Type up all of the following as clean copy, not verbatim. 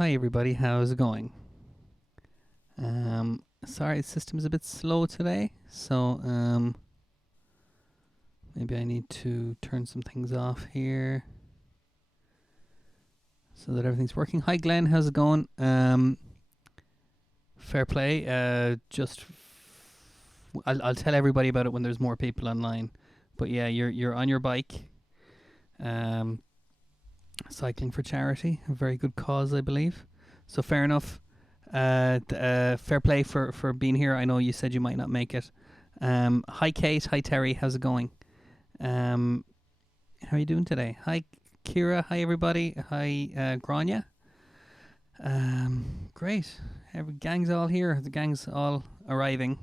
Hi everybody, how's it going? Sorry, the system's a bit slow today, so maybe I need to turn some things off here so that everything's working. Hi Glenn, how's it going? Fair play. I'll tell everybody about it when there's more people online. But yeah, you're on your bike, um, cycling for charity, a very good cause, I believe. So fair enough. Fair play for being here. I know you said you might not make it. Hi Kate, hi Terry, how's it going? How are you doing today? Hi Kira, hi everybody, hi Grania. Great. Every gang's all here. The gang's all arriving.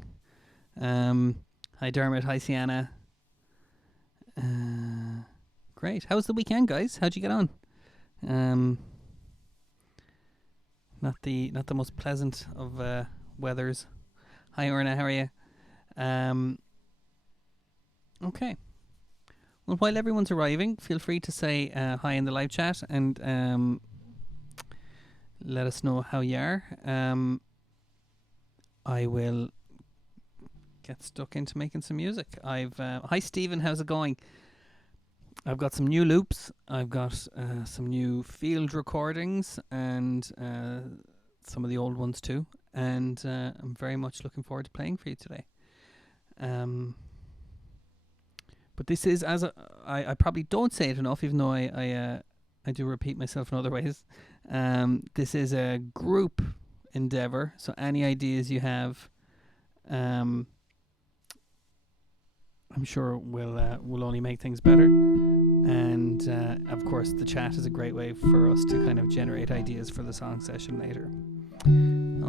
Hi Dermot, hi Sienna. Great. How was the weekend, guys? How'd you get on? Not the most pleasant of weathers. Hi Orna, how are you? Okay. Well, while everyone's arriving, feel free to say hi in the live chat and let us know how you are. I will get stuck into making some music. Hi Stephen, how's it going? I've got some new loops. I've got some new field recordings and some of the old ones too. And I'm very much looking forward to playing for you today. But this is, I probably don't say it enough, even though I do repeat myself in other ways. This is a group endeavor, so any ideas you have, I'm sure will only make things better. And of course, the chat is a great way for us to kind of generate ideas for the song session later.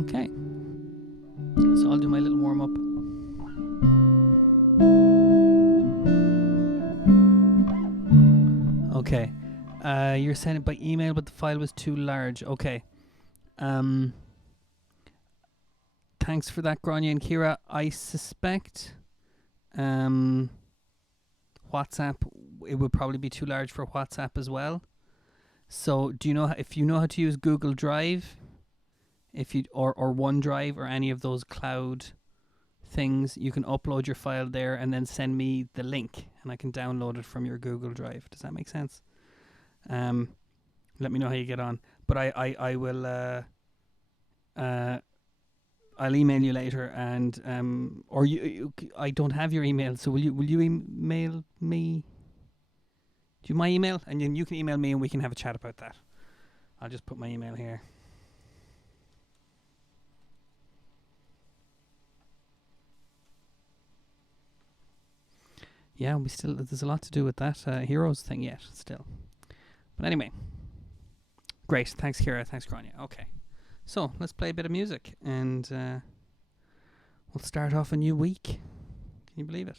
Okay, so I'll do my little warm up. Okay. You're sending it by email, but the file was too large. Okay. Thanks for that, Grania and Kira. I suspect WhatsApp, it would probably be too large for WhatsApp as well. So do you know if you know how to use Google Drive, or OneDrive or any of those cloud things, you can upload your file there and then send me the link and I can download it from your Google Drive. Does that make sense? Let me know how you get on. But I will I'll email you later and or you I don't have your email, so will you email me? Do you my email? And then you can email me and we can have a chat about that. I'll just put my email here. Yeah, there's a lot to do with that heroes thing yet, still. But anyway, great. Thanks, Kira. Thanks, Grania. Okay, so let's play a bit of music and we'll start off a new week. Can you believe it?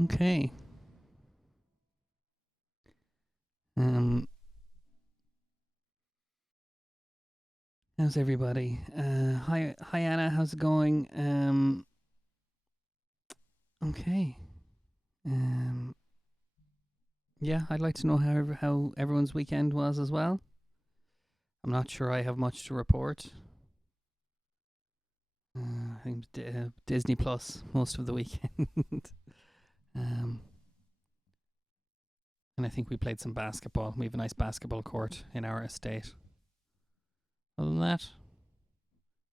Okay. Um, how's everybody? Hi Anna. How's it going? Okay. Um, yeah, I'd like to know how everyone's weekend was as well. I'm not sure I have much to report. I think Disney Plus most of the weekend. um, and I think we played some basketball. We have a nice basketball court in our estate. Other than that,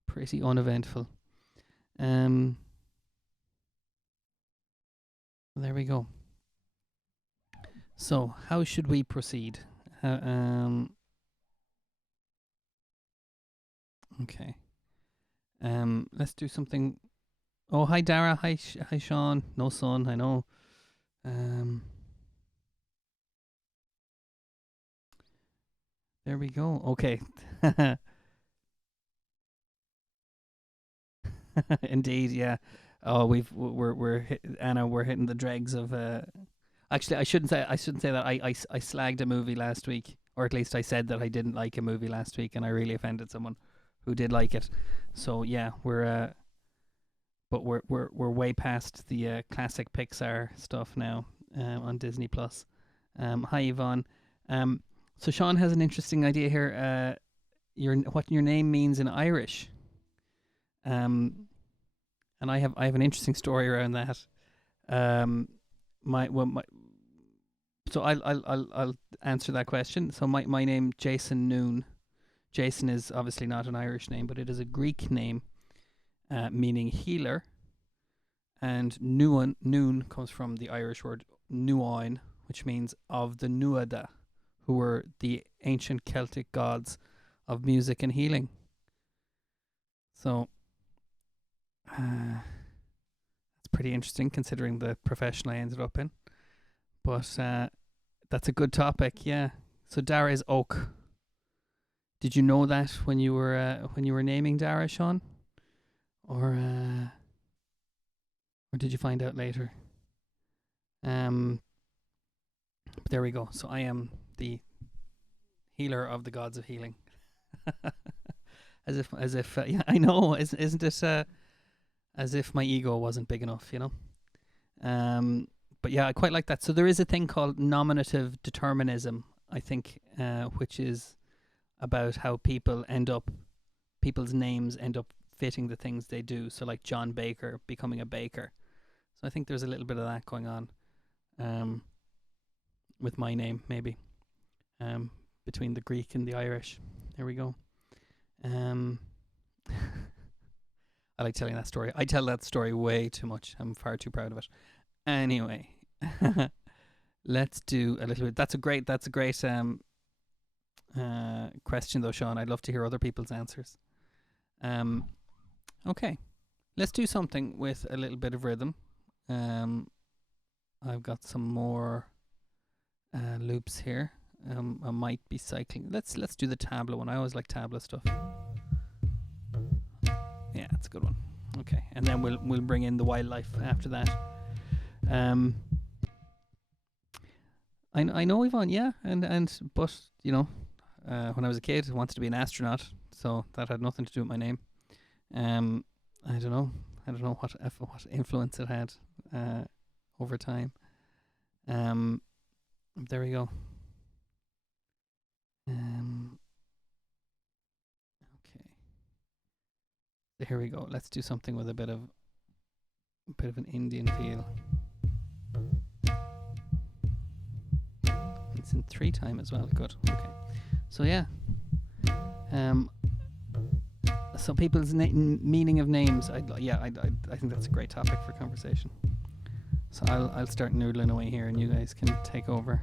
pretty uneventful. There we go. So, how should we proceed? Okay. Let's do something. Oh, hi Dara. Hi Sean. No son. I know. There we go. Okay. Indeed, yeah. Oh, Anna. We're hitting the dregs of. Actually, I shouldn't say that. I slagged a movie last week, or at least I said that I didn't like a movie last week, and I really offended someone who did like it. So yeah, but we're way past the classic Pixar stuff now on Disney Plus. Hi Yvonne. So Sean has an interesting idea here. What your name means in Irish. And I have an interesting story around that. My so I'll answer that question. So my name Jason Noone. Jason is obviously not an Irish name, but it is a Greek name, meaning healer. And Noone comes from the Irish word nuain, which means of the Nuada, who were the ancient Celtic gods of music and healing. So it's pretty interesting considering the profession I ended up in. But that's a good topic, yeah. So Dara is oak. Did you know that when you were naming Dara, Sean, or did you find out later? But there we go. So I am the healer of the gods of healing. as if yeah, I know. Isn't it? As if my ego wasn't big enough, you know. But yeah, I quite like that. So there is a thing called nominative determinism, I think, which is about how people's names end up fitting the things they do. So like John Baker becoming a baker. So I think there's a little bit of that going on with my name, maybe, between the Greek and the Irish. There we go. I like telling that story. I tell that story way too much. I'm far too proud of it. Anyway, let's do a little bit. That's a great question though, Sean. I'd love to hear other people's answers. Okay, let's do something with a little bit of rhythm. I've got some more loops here. I might be cycling. Let's do the tabla one. I always like tabla stuff. Yeah, that's a good one. Okay, and then we'll bring in the wildlife after that. I know Yvonne, yeah, but you know, when I was a kid, I wanted to be an astronaut, so that had nothing to do with my name. I don't know what influence it had over time. There we go. Okay. So here we go. Let's do something with a bit of an Indian feel. It's in 3/time as well. Good. Okay. So yeah. So people's meaning of names. I think that's a great topic for conversation. So I'll start noodling away here, and you guys can take over.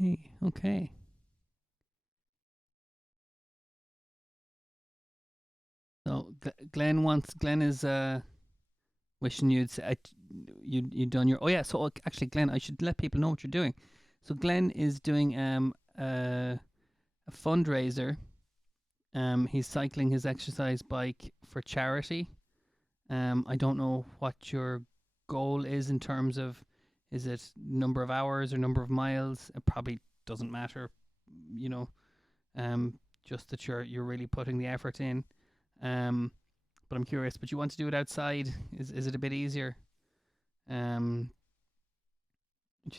Hey, okay. So Glenn is wishing you'd done your. Oh yeah. So actually, Glenn, I should let people know what you're doing. So Glenn is doing a fundraiser. He's cycling his exercise bike for charity. I don't know what your goal is in terms of, is it number of hours or number of miles? It probably doesn't matter, you know. Just that you're really putting the effort in. But I'm curious. But you want to do it outside? Is it a bit easier? Do you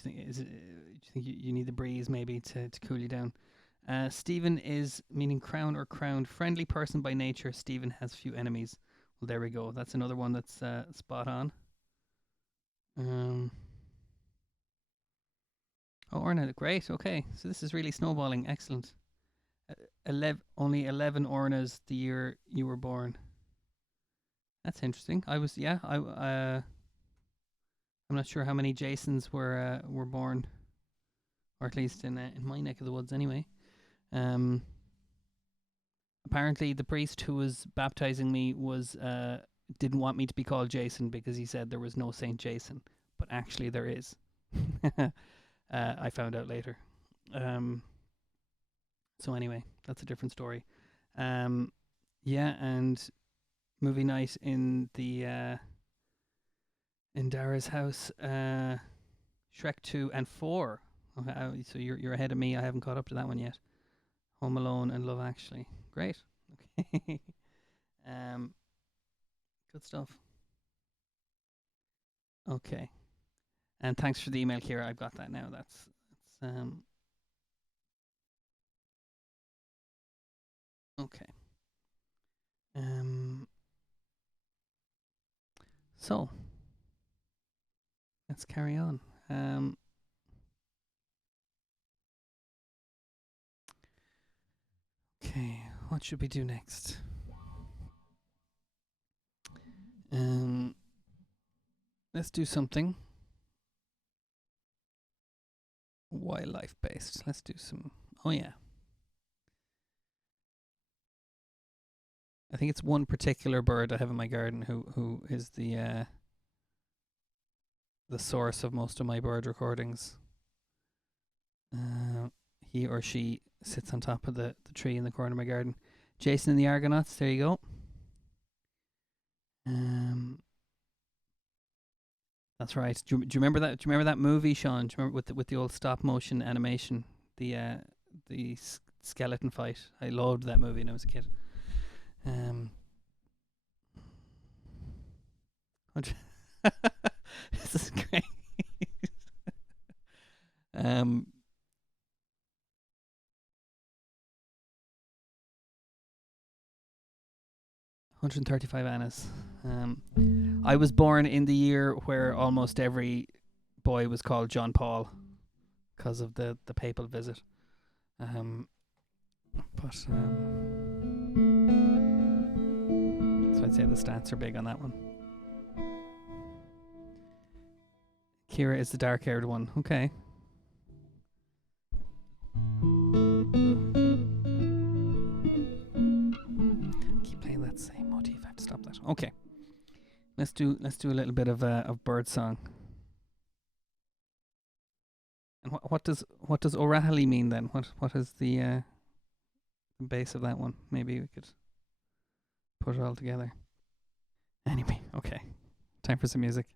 think is it? Do you think you need the breeze maybe to cool you down? Stephen is meaning crown or crowned. Friendly person by nature. Stephen has few enemies. Well, there we go. That's another one that's spot on. Oh, Orna, great. Okay, so this is really snowballing. Excellent. 11 Ornas the year you were born. That's interesting. I'm not sure how many Jasons were born, or at least in my neck of the woods anyway. Apparently, the priest who was baptizing me didn't want me to be called Jason because he said there was no Saint Jason, but actually there is. I found out later. So anyway, that's a different story. Yeah, and movie night in Dara's house. Shrek 2 and 4. Okay, so you're ahead of me. I haven't caught up to that one yet. Home Alone and Love Actually. Great. Okay. Good stuff. Okay. And thanks for the email, Kira. I've got that now. That's okay. So let's carry on. Okay, what should we do next? Let's do something wildlife based. Let's do some. Oh yeah. I think it's one particular bird I have in my garden who is the source of most of my bird recordings. He or she sits on top of the tree in the corner of my garden. Jason and the Argonauts. There you go. That's right. Do you remember that? Do you remember that movie, Sean? Do you remember with the old stop motion animation, the skeleton fight? I loved that movie when I was a kid. This is great. 135 Annas. I was born in the year where almost every boy was called John Paul because of the papal visit. But So I'd say the stats are big on that one. Kira is the dark-haired one. Okay. Keep playing that same motif. I have to stop that. Okay. Let's do a little bit of bird song. And what does O'Rahilly mean then? What is the base of that one? Maybe we could put it all together. Anyway, okay. Time for some music.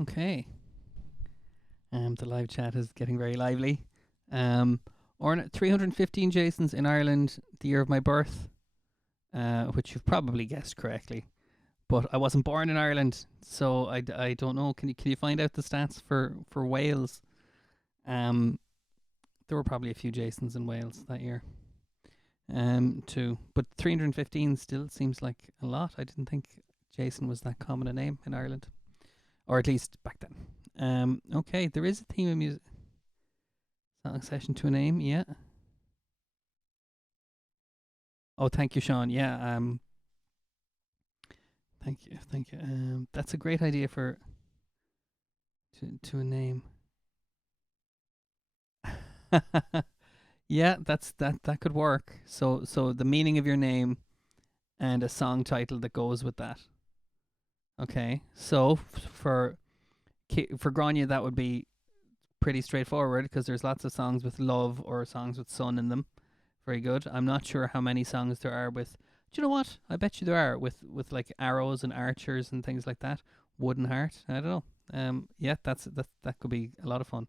Okay. The live chat is getting very lively. Or 315 Jasons in Ireland, the year of my birth, which you've probably guessed correctly. But I wasn't born in Ireland, so I don't know. Can you find out the stats for Wales? There were probably a few Jasons in Wales that year. Too, but 315 still seems like a lot. I didn't think Jason was that common a name in Ireland, or at least back then. Okay, there is a theme of music. Song session to a name, yeah. Oh, thank you, Sean. Yeah. Thank you. That's a great idea for to a name. Yeah, that could work. So the meaning of your name and a song title that goes with that. Okay. So for Grania, that would be pretty straightforward because there's lots of songs with love or songs with sun in them. Very good. I'm not sure how many songs there are with. Do you know what? I bet you there are with like arrows and archers and things like that. Wooden heart. I don't know. Yeah, that could be a lot of fun.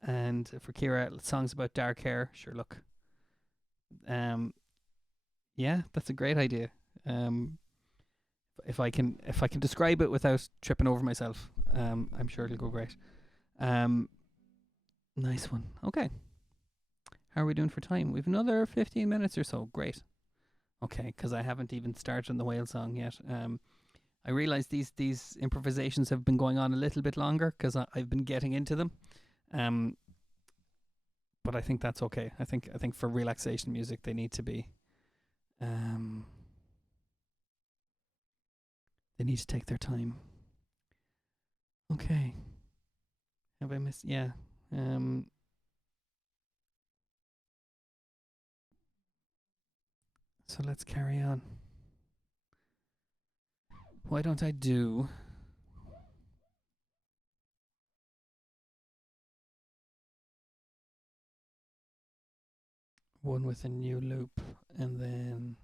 And for Kira, songs about dark hair. Sure, look. Yeah, that's a great idea. If I can describe it without tripping over myself, I'm sure it'll go great. Nice one. Okay. How are we doing for time? We've another 15 minutes or so. Great. Okay, because I haven't even started on the whale song yet. I realise these improvisations have been going on a little bit longer because I've been getting into them. But I think that's okay. I think for relaxation music they need to be. They need to take their time. Okay. Have I missed? Yeah. So let's carry on. Why don't I do one with a new loop and then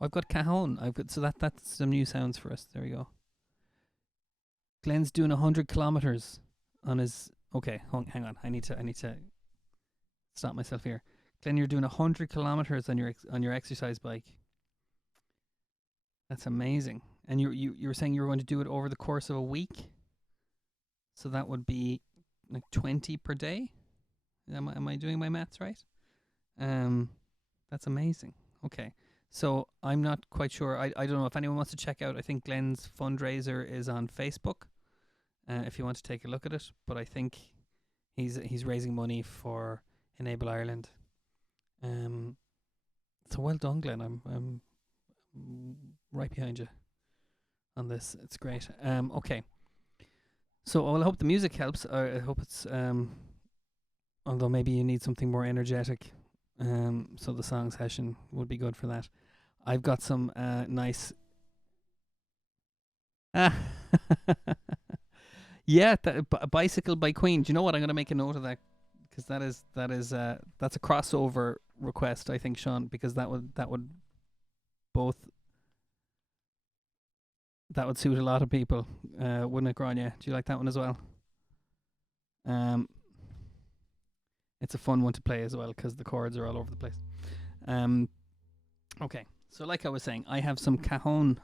I've got cajon. So that's some new sounds for us. There we go. Glenn's doing 100 kilometers on his. Okay, hang on. I need to stop myself here. Glenn, you're doing 100 kilometers on your exercise bike. That's amazing. And you were saying you were going to do it over the course of a week. So that would be like 20 per day. Am I doing my maths right? That's amazing. Okay. So I'm not quite sure. I don't know if anyone wants to check out. I think Glenn's fundraiser is on Facebook. If you want to take a look at it, but I think he's raising money for Enable Ireland. So well done, Glenn. I'm right behind you on this. It's great. Okay. So I hope the music helps. I hope it's although maybe you need something more energetic. So the song session would be good for that. I've got some nice. Yeah, Bicycle by Queen. Do you know what? I'm going to make a note of that because that's a crossover request. I think, Sean, because that would suit a lot of people, wouldn't it, Grania? Do you like that one as well? It's a fun one to play as well because the chords are all over the place. Okay, so like I was saying, I have some cajon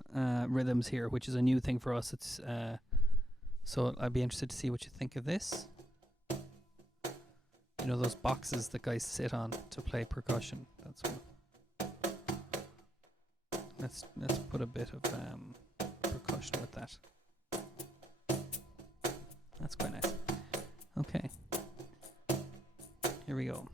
rhythms here, which is a new thing for us. It's so I'd be interested to see what you think of this. You know those boxes that guys sit on to play percussion. That's one. Let's put a bit of percussion with that. That's quite nice. Okay. Here we go.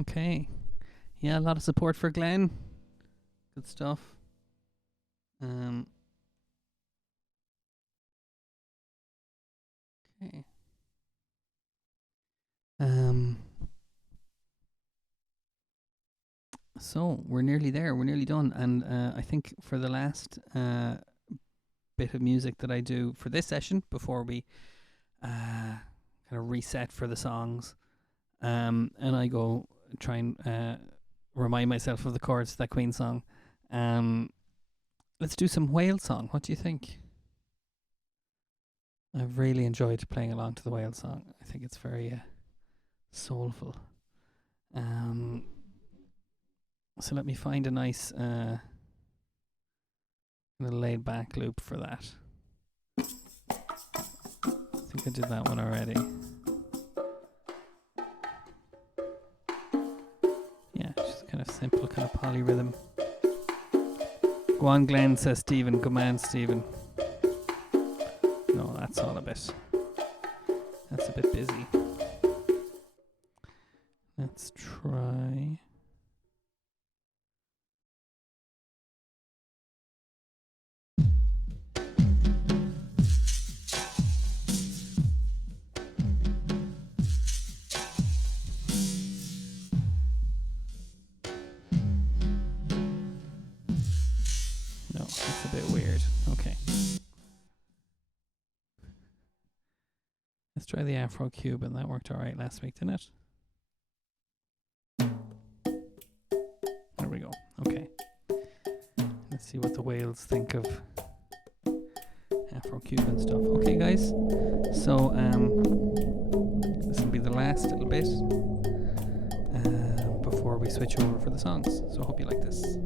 Okay. Yeah, a lot of support for Glenn. Good stuff. Okay. So we're nearly there. We're nearly done, and I think for the last bit of music that I do for this session, before we kind of reset for the songs, and I go try and remind myself of the chords to that Queen song. Let's do some whale song. What do you think? I've really enjoyed playing along to the whale song. I think it's very soulful. So let me find a nice laid back loop for that. I think I did that one already. Yeah, just kind of simple, kind of polyrhythm. Go on, Glenn, says Stephen. Good man, Stephen. No, that's all a bit. That's a bit busy. Let's try. No, that's a bit weird. Okay. Let's try the Afro Cuban. That worked alright last week, didn't it? There we go. Okay. Let's see what the whales think of Afro-Cuban stuff. Okay, guys. So, this will be the last little bit before we switch over for the songs. So I hope you like this.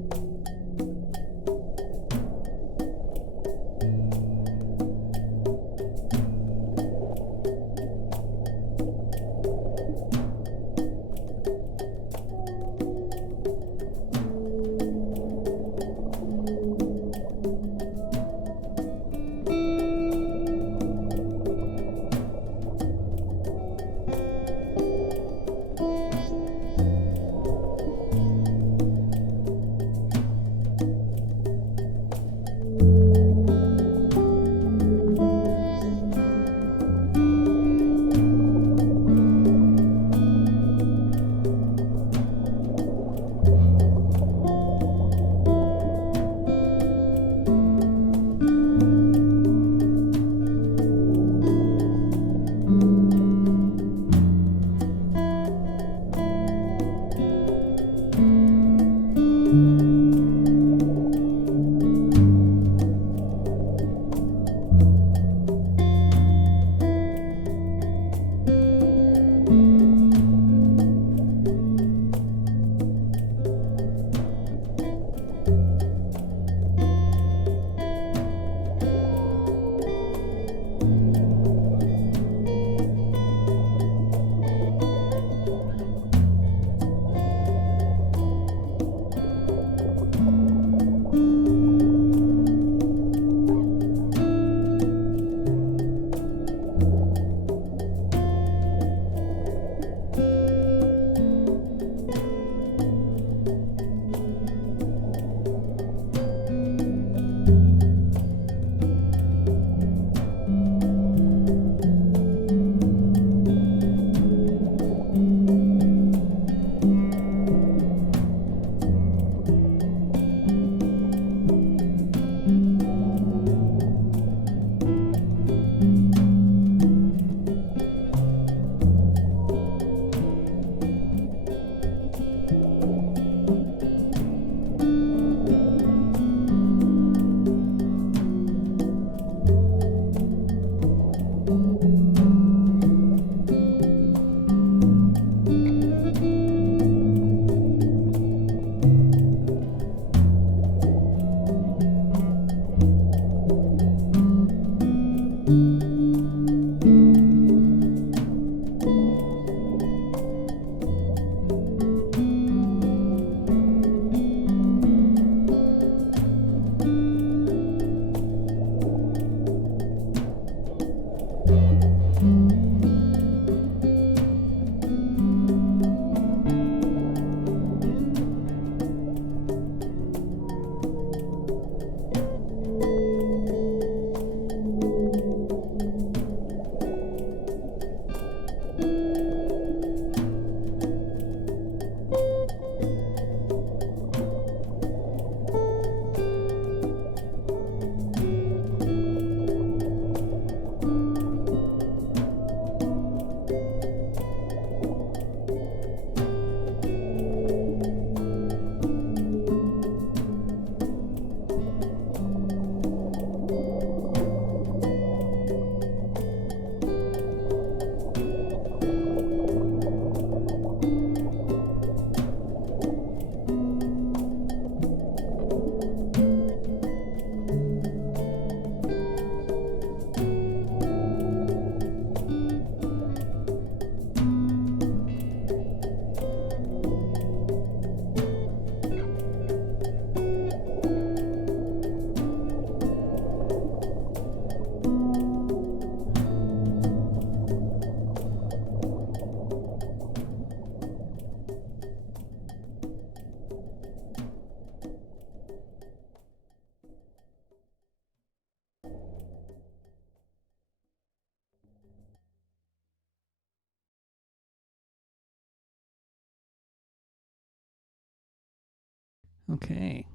Okay.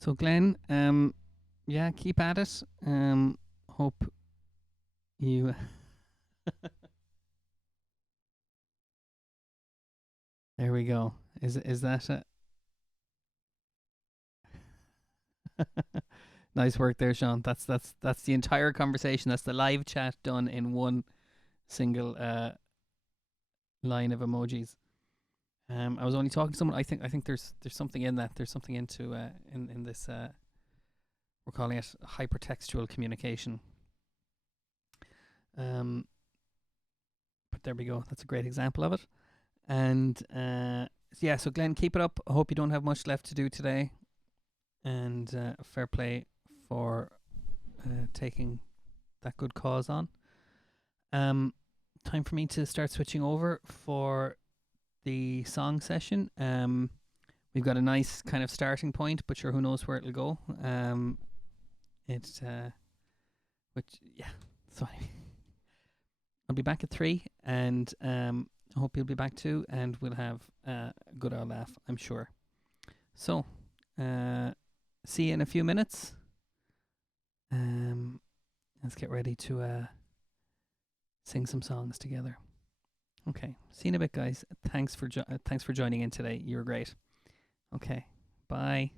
So Glenn, yeah, keep at it. Hope you. There we go. Is that a nice work there, Sean? That's the entire conversation. That's the live chat done in one single line of emojis. I was only talking to someone. I think there's something in that. There's something into in this. We're calling it hypertextual communication. But there we go. That's a great example of it. And yeah, so Glenn, keep it up. I hope you don't have much left to do today. And fair play for taking that good cause on. Time for me to start switching over for the song session. We've got a nice kind of starting point, but sure, who knows where it'll go. It's which yeah. So I'll be back at 3, and I hope you'll be back too, and we'll have a good old laugh, I'm sure. So, see you in a few minutes. Let's get ready to sing some songs together. Okay, see you in a bit, guys. Thanks for joining in today. You're great. Okay, bye.